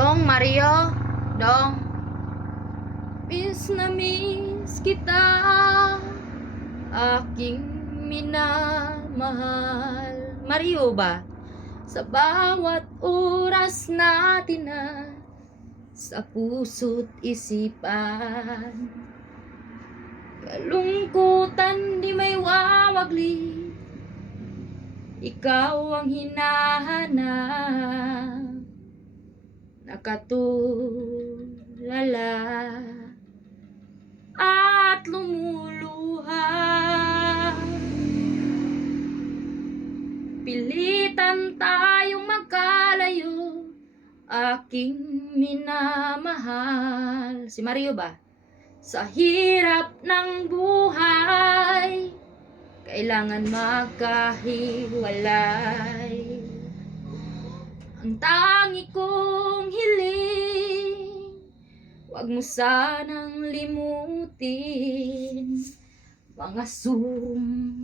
Dong Mario, Dong. Miss na miss kita, aking minamahal. Mario ba? Sa bawat oras natin na sa puso't isipan, kalungkutan di may wawagli, ikaw ang hinahanap, nakatulala at lumuluha. Pilitan tayong magkalayo, aking minamahal. Si Mario ba? Sa hirap ng buhay, kailangan magkahiwalay. Ang tangi kong hiling, wag mo sanang limutin mga sumpaan.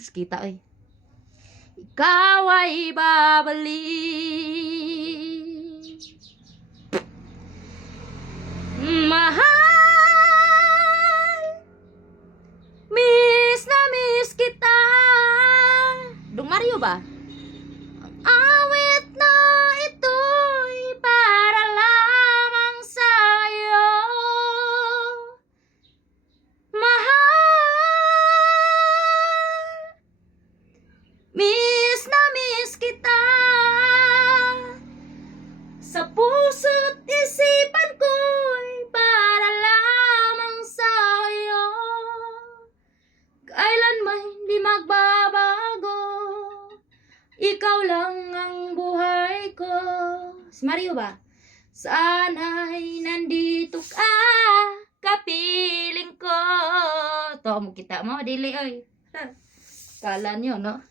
Kita ikaw ay babalik. Mahal, miss na miss kita. Dong Mario ba? Ang awit na ito'y para lamang sa'yo. Mahal, miss na miss kita. Sa puso't isipan ko'y para lamang sa'yo. Kailanman hindi magbabago, ikaw lang ang buhay ko. Si Mario ba? Sana'y nandito ka, kapiling ko. To mo kita mo, dili oy. Kala nyo, no?